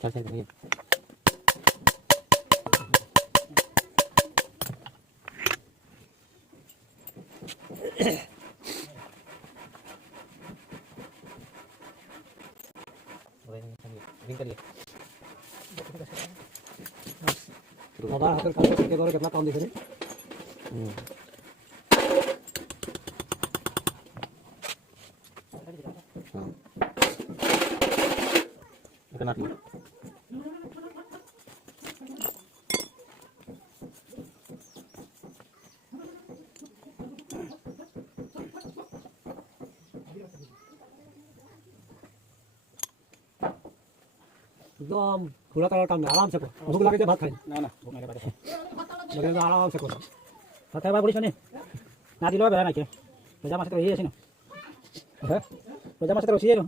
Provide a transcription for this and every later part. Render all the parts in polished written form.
चल चल चल बाबा हाथ काम करके और कितना काम दिख रहे इतना ठीक एकदम पूरा तरह काम आराम से करो भूख लगे भात खाई ना ना भूख नहीं लगे लगे आराम से करो কথা এবার বলিস নে না দিলেও বেড়া নাকি রোজা মাসে তো রয়ে আসি না হ্যাঁ রোজা মাসে তো রসিয়ে এলো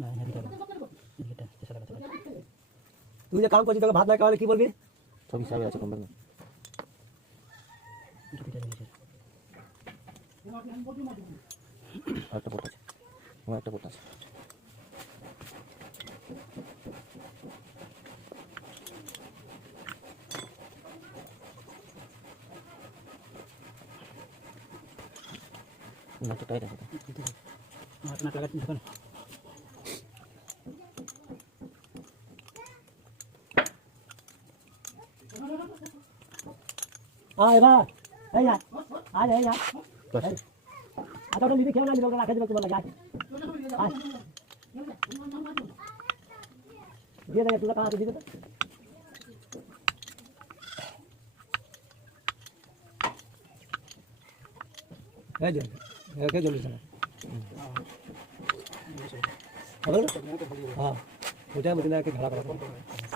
না না দিতে এটা চেষ্টা করতে তুই যে কাম করছিস তোকে ভাত না খাওয়ালে কি বলবি সব হিসাবে আছে কম একটা পোট আছে আমার একটা পোট আছে না তো টাইট আছে না না লাগাতে না আয় বা এই যা আয় এই যা बस आता तो लीजिए खेलना लोग रखे देबे लगा ये दे तू कहां से दे है जो है के जल्दी चला हां मुझे मतलब के घड़ा करा